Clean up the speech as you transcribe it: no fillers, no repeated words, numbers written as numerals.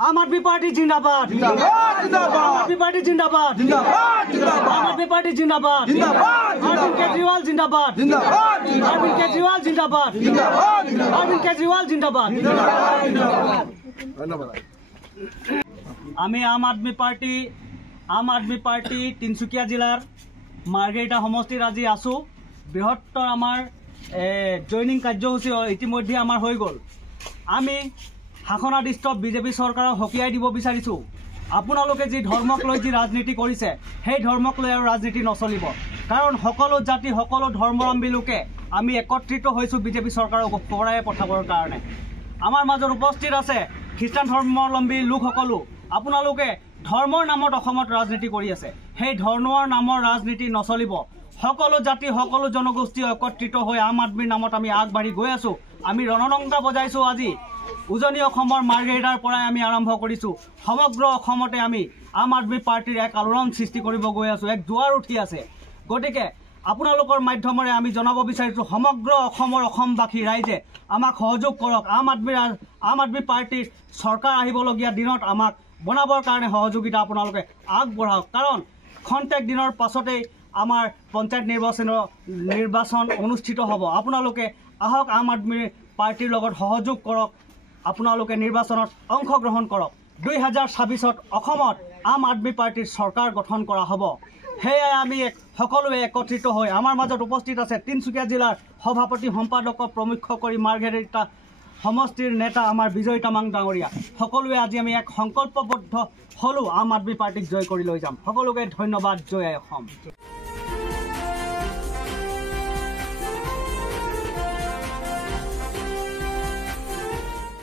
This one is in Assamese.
आम आदमी पार्टी जिंदाबाद आम आदमी पार्टी जिंदाबाद आम आदमी पार्टी जिंदाबाद अरविंद केजरीवाल जिंदाबाद अरविंद केजरीवाल जिंदाबाद अरविंद केजरीवाल जिंदाबाद आमी आम आदमी पार्टी तिनसुकिया जिलार मार्गेरिटा समष्टित आज आसो बृहत्तर आमार जॉइनिंग कार्यसूची इतिमध्ये आमार हो गल आमी शासनाधीष्ट बीजेपी सरकारक हकियाई দিব বিচাৰিছো আপোনালোকে যি ধৰ্মক লৈ যি ৰাজনীতি কৰিছে সেই ধৰ্মক লৈ আৰু ৰাজনীতি নচলিব কাৰণ সকলো জাতি সকলো ধৰ্মাৱলম্বী লোকে আমি একত্ৰিত হৈছো বিজেপি চৰকাৰক পৰাই পঠাবৰ কাৰণে আমাৰ মাজত উপস্থিত আছে খ্ৰীষ্টান ধৰ্মাৱলম্বী লোকসকলো আপোনালোকে ধৰ্মৰ নামত অসমত ৰাজনীতি কৰি আছে সেই ধৰ্মৰ নামৰ ৰাজনীতি নচলিব সকলো জাতি সকলো জনগোষ্ঠী একত্ৰিত হৈ আম আদমিৰ নামত আমি আগবাঢ়ি গৈ আছো আমি ৰণনংকা বজাইছো আজি উজনি অসমৰ মাৰ্গেৰিটাৰ পৰাই আমি আৰম্ভ কৰিছো সমগ্ৰ অসমতে আমি আম আদমি পাৰ্টিৰ এক আলোড়ন সৃষ্টি কৰিব গৈ আছো এক দুৱাৰ উঠি আছে গতিকে আপোনালোকৰ মাধ্যমেৰে আমি জনাব বিচাৰিছো সমগ্ৰ অসমৰ অসমবাসী ৰাইজে আমাক সহযোগ কৰক আম আদমি পাৰ্টিৰ চৰকাৰ আহিবলগীয়া দিনত আমাক বনাবৰ কাৰণে সহযোগিতা আপোনালোকে আগবঢ়াওক কাৰণ খন্তেক দিনৰ পাছতেই আমাৰ পঞ্চায়ত নিৰ্বাচন অনুষ্ঠিত হ'ব আপোনালোকে আহক আম আদমি পাৰ্টিৰ লগত সহযোগ কৰক আপোনালোকে নিৰ্বাচনত অংশগ্ৰহণ কৰক 2026ত অসমত আম আদমি পাৰ্টিৰ চৰকাৰ গঠন কৰা হ'ব হেয়াই আমি সকলোৱে একত্ৰিত হৈ আমাৰ মাজত উপস্থিত আছে তিনসুকিয়া জিলাৰ সভাপতি সম্পাদক প্ৰমুখ কৰি মাৰ্গেৰিটা সমষ্টিৰ নেতা আমাৰ বিজয় তামাং ডাঙৰীয়া সকলোৱে আজি আমি এক সংকল্পবদ্ধ হলো আম আদমি পাৰ্টিক জয় কৰি লৈ যাম সকলোকে ধন্যবাদ জয় অসম।